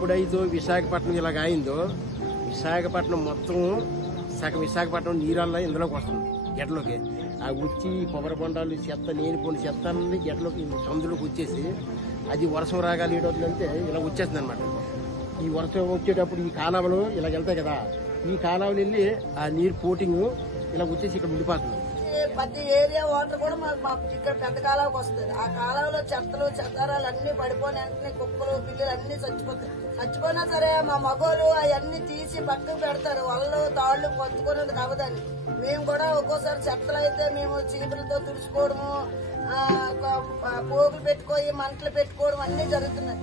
ఎప్పుడైతే విశాఖపట్నం ఇలాగ అయిందో విశాఖపట్నం మొత్తం సగం విశాఖపట్నం నీరల్లా ఇందులోకి వస్తుంది గెటలోకి. ఆ వచ్చి కొబ్బరి బొండాలు చెత్త నేనిపోయిన చెత్త అన్నది గెటలోకి సందులోకి వచ్చేసి అది వర్షం రాగాలి ఏటవుతుందంటే ఇలా వచ్చేస్తుంది అనమాట. ఈ వర్షం వచ్చేటప్పుడు ఈ కాలువలు ఇలా వెళ్తాయి కదా, ఈ కాలువలు వెళ్ళి ఆ నీరు కోటింగ్ ఇలా వచ్చేసి ఇక్కడ ఉండిపోతుంది. ప్రతి ఏరియా వాటర్ కూడా మాకు ఇక్కడ పెద్ద కాలువకి వస్తుంది. ఆ కాలువలో చెత్తలు చెత్తారాలు అన్ని పడిపోయిన వెంటనే కుక్కలు పిల్లలు అన్ని చచ్చిపోతాయి. చచ్చిపోయినా సరే మా మగోళ్ళు అవన్నీ తీసి పక్కకు పెడతారు. వాళ్ళు తాళ్లు పట్టుకునేది కావదని మేము కూడా ఒక్కోసారి చెత్తలు అయితే మేము చీపులతో తుడుచుకోవడము, పోగులు పెట్టుకోయి మంటలు పెట్టుకోవడం అన్ని జరుగుతున్నాయి.